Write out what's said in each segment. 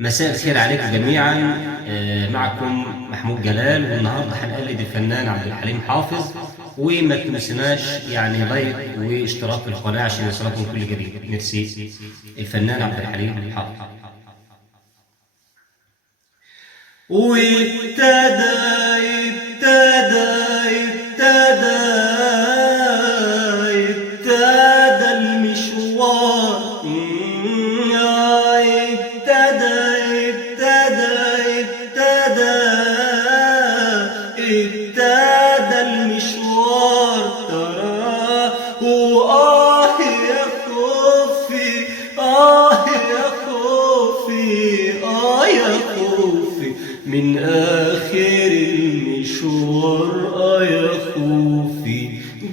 مساء الخير عليكم جميعا. معكم محمود جلال، والنهارده هنقلد الفنان عبد الحليم حافظ. وما تنسوناش يعني لايك واشتراك في القناه عشان يوصلكم كل جديد. ميرسي. الفنان عبد الحليم حافظ. وابتدى المشوار. ابتدى المشوار ترى. وآه يا خوفي، آه يا خوفي، آه يا خوفي من آخر المشوار. آه يا خوفي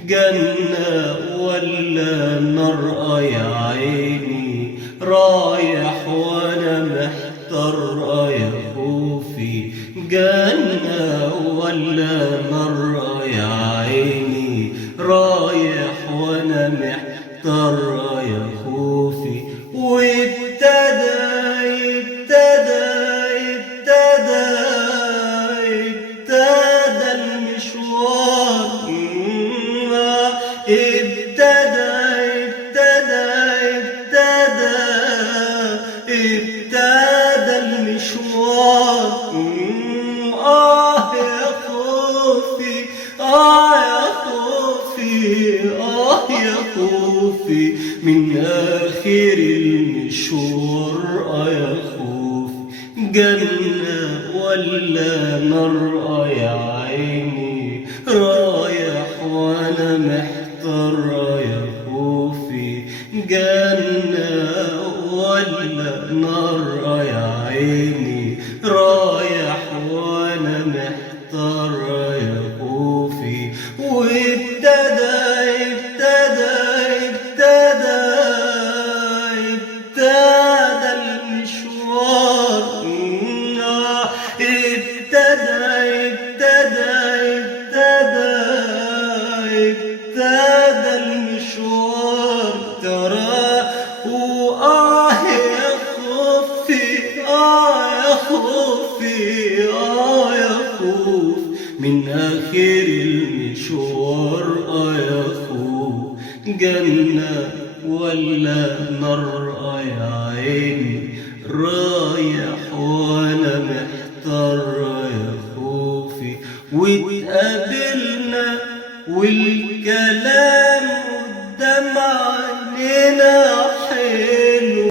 جنة ولا نار؟ آه يا عيني رايح وأنا محتار. آه يا خوفي جنة ولا نار؟ آه يا عيني رايح وأنا محتار. آه يا خوفي. وابتدى المشوار. ابتدى المشوار. آه يا خوفي، آه يا خوفي، آه يا خوفي من آخر المشوار. آه يا خوفي جنة ولا نار؟ آه يا عيني رايح وأنا محتار. آه يا خوفي جنة ولا نار؟ آه يا عيني رايح وأنا محتار. آه يا خوفي. وابتدى المشوار. ابتدى المشوار ترى. وآه يا خوفي، آه يا خوفي، آه يا خوف من آخر المشوار. آه يا خوف جنة ولا نار؟ آه يا عيني